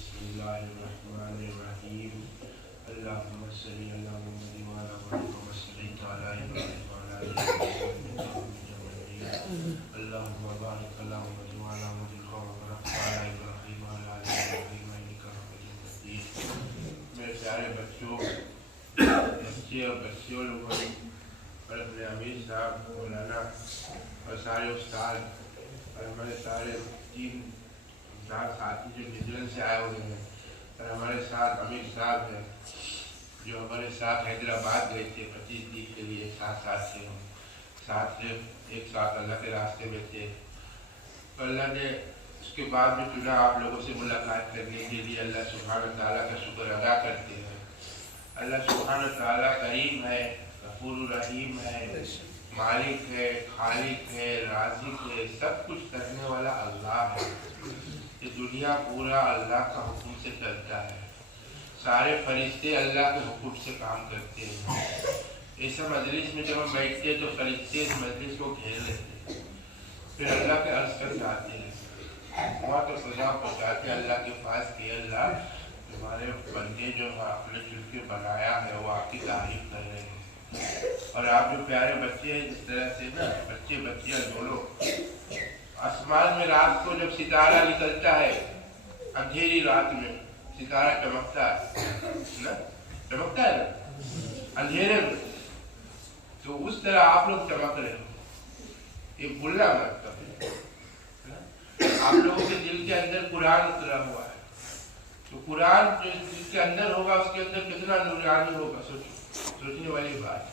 बिस्मिल्लाहिर्रहमानिर्रहीम अल्लाहुम्मा सल्लि अला मुहम्मद व अला बारिक व सल्लिम अला इब्राहीम व अला आलि इब्राहीम इन्नका हमीदुम मजीद अल्लाहुम्मा बारिक अला मुहम्मद व अला मुहम्मद व अला इब्राहीम व अला आलि इब्राहीम इन्नका हमीदुम मजीद। मेरे प्यारे बच्चों और बच्चियों लोग और अपने अमीर साहब मौलाना और सारे उस्ताद और हमारे सारे टीम साथी जो न्यूजीलैंड से आए हुए हैं और हमारे साथ अमीर साहब हैं जो हमारे साथ हैदराबाद गए थे 25 दिन के लिए साथ थे हम साथ एक साथ अल्लाह के रास्ते में थे। तो अल्लाह ने उसके बाद में चुना आप लोगों से मुलाकात करने के लिए। अल्लाह सुब्हान ताला का शुक्र अदा करते हैं। अल्लाह सुब्हान ताला करीम है, गफूर रहीम है, मालिक है, खालिक है, राज़िक है, सब कुछ करने वाला अल्लाह है। ये दुनिया पूरा अल्लाह का हुक्म से चलता है। सारे फरिश्ते अल्लाह के हुक्म से काम करते हैं। ऐसा मजलिस में जब हम बैठते हैं तो फरिश्ते इस मजलिस को घेर लेते हैं, फिर अल्लाह के अर्ज कर जाते हैं, वहाँ तो सजा पहुँचाते हैं अल्लाह के पास कि अल्लाह तुम्हारे बंदे जो आपने चुनके बनाया है वो आपकी तारीफ कर रहे हैं। और आप जो प्यारे बच्चे हैं जिस तरह से ना बच्चे बच्चियाँ दोनों आसमान में रात को जब सितारा निकलता है अंधेरी रात में सितारा चमकता है ना, चमकता है ना अंधेरे में, तो उस तरह आप लोग चमक रहे हो। ये भूलना मत कभी। आप लोगों के दिल के अंदर कुरान उतरा हुआ है, तो कुरान जो जिसके अंदर होगा उसके अंदर कितना नूरानी होगा, सोचने वाली बात है।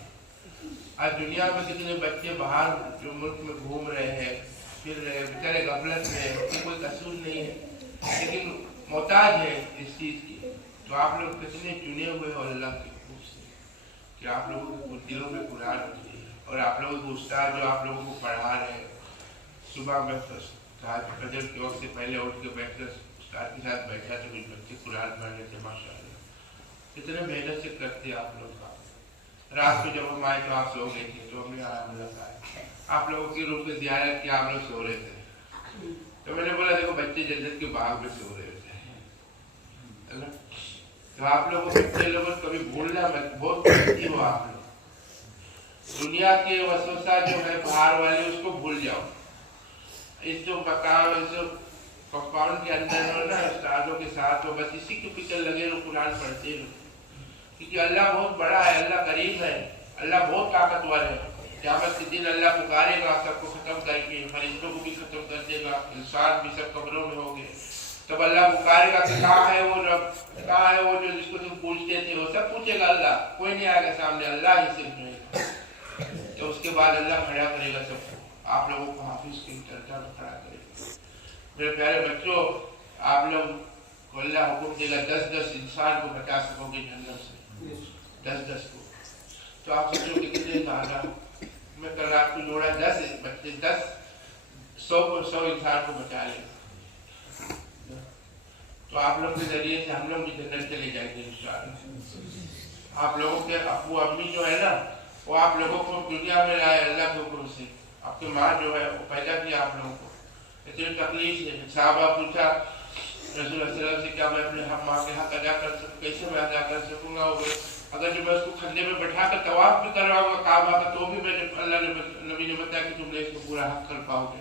आज दुनिया में कितने बच्चे बाहर जो मुल्क में घूम रहे हैं फिर रहे बेचारे गफलत में, उनकी कोई कसूर नहीं है लेकिन मोहताज है इस चीज़ की। तो आप लोग कितने चुने हुए हो अल्लाह के हुक्म से कि आप लोगों के दिलों में कुरान होती है। और आप लोगों को उस्ताद जो आप लोगों को पढ़ा रहे हैं, सुबह में फजर के वक्त से पहले उठ के बैठकर उस्ताद के साथ बैठा तो कुछ बच्चे कुरान पढ़ रहे थे। माशाअल्लाह कितने मेहनत से करते आप लोग। रात को जब हम आए तो आप सो गए थे, तो हमने आराम लगाया, आप लोगों की रूम की ज़ियारत की, आप लोग सो रहे थे। तो मैंने बोला देखो बच्चे जन्नत के बाग में सो रहे थे, है ना। तो आप लोगों बच्चे लोगों कभी भूलना मत, बहुत अच्छी हो आप लोग। दुनिया के वसवसा जो है बाहर वाले उसको भूल जाओ। इस जो मकान इस जो कंपाउंड के अंदर हो ना उस्तादों के साथ हो, बस इसी के पीछे लगे रहो, कुरान पढ़ते रहो, क्योंकि अल्लाह बहुत बड़ा है, अल्लाह करीम है, अल्लाह बहुत ताकतवर है। क़यामत के दिन अल्लाह पुकारेगा, सबको खत्म करके फरिश्तों को भी खत्म कर देगा, इंसान भी सब कब्रों में होंगे। तब अल्लाह पुकारेगा कि कहाँ है वो रब, कहाँ है वो जो जिसको तुम पूछते थे, वो सब पूछेगा अल्लाह, कोई नहीं आएगा सामने, अल्लाह ही सिर्फ रहेगा। तो उसके बाद अल्लाह खड़ा करेगा सबको, आप लोगों को हाफिज के दर्जा में खड़ा करेगा। मेरे प्यारे बच्चों, आप लोग को अल्लाह हुक्म देगा 10-10 इंसान को बचा सकोगे जन्नत से, 10-10 को। तो आप सोचो कि कितने ज़्यादा। मैं कल रात को जोड़ा 10 बच्चे 100 इंसान को बचा लेगा। तो आप लोग के जरिए से हम लोग भी जन्नत चले जाएंगे इंशाअल्लाह। आप लोगों के अबू अम्मी जो है ना वो आप लोगों को दुनिया में लाए अल्लाह के हुक्म से। आपकी माँ जो है वो पैदा किया आप लोगों को, इतनी तकलीफ से। साहबा पूछा रसूल सल्लल्लाहु से क्या मैं अपने माँ के हक अदा कर सकूँ, कैसे मैं अदा कर सकूँगा? अगर जो मैं उसको खंडे में बैठा कर तवाफ भी करवाऊंगा काबा का तो भी मैंने अल्लाह ने नबी ने बताया कि तुमने इसको पूरा हक कर पाओगे।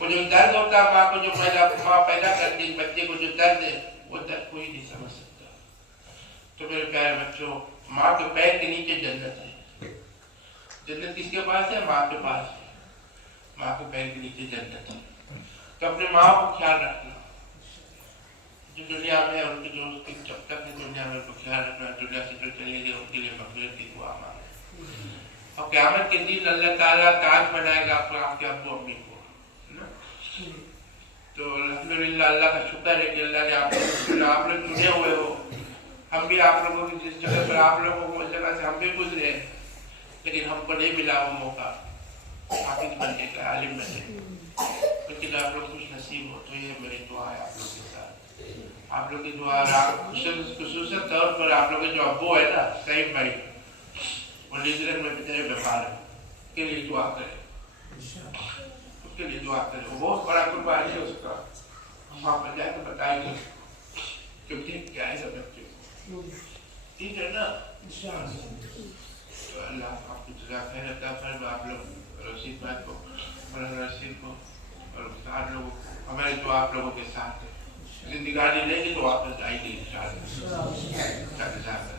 वो जो दर्द होता है माँ को, जो माँ पैदा करती है बच्चे को, जो दर्द है वो दर्द कोई नहीं समझ सकता। तो मेरे प्यारे बच्चों, माँ के पैर के नीचे जन्नत है। जन्नत किसके पास है? माँ के पास है। माँ के पैर के नीचे जन्नत है। तो अपने माँ को ख्याल रखना, जो दुनिया में उनकी जो उसकी जब तक है दुनिया में उनको ख्याल रखना, दुनिया से जो चले गए उनके लिए मग़फ़िरत की दुआ मांगे। और क़यामत के दिन अल्लाह ताला ताज बनाएगा आपके अब्बू अम्मी को, ना। तो अल्हम्दुलिल्लाह अल्लाह का शुक्र है कि अल्लाह ने आप लोग चुने हुए हो। हम भी आप लोगों की जिस जगह पर आप लोगों को उस जगह से हम भी गुजरे, लेकिन हमको नहीं मिला वो मौका हाफिज़ बनने का, आलिम बनने का। लेकिन आप लोग खुश नसीब हो। तो ये मेरी दुआ है आप लोग के साथ, आप लोग की दुआ। खुसूसन तौर पर आप लोग के जो अब्बू है ना सईद भाई, वो न्यूजीलैंड में बेचारे व्यापार है, उसके लिए दुआ करें, उसके लिए दुआ करें। वो बहुत बड़ा कुर्बानी है उसका, हम वहाँ पर जाकर बताएंगे تو ٹھیک کیا ہے بچے کو ٹھیک ہے نا تو اللہ آپ کو جزا خیر عطا فرمائے آپ لوگ رشید بھائی کو مولانا رشید کو اور سارے لوگوں کو ہمارے جو آپ لوگوں کے ساتھ ہے زندگانی لیں گے تو واپس آئیں گے انشاءاللہ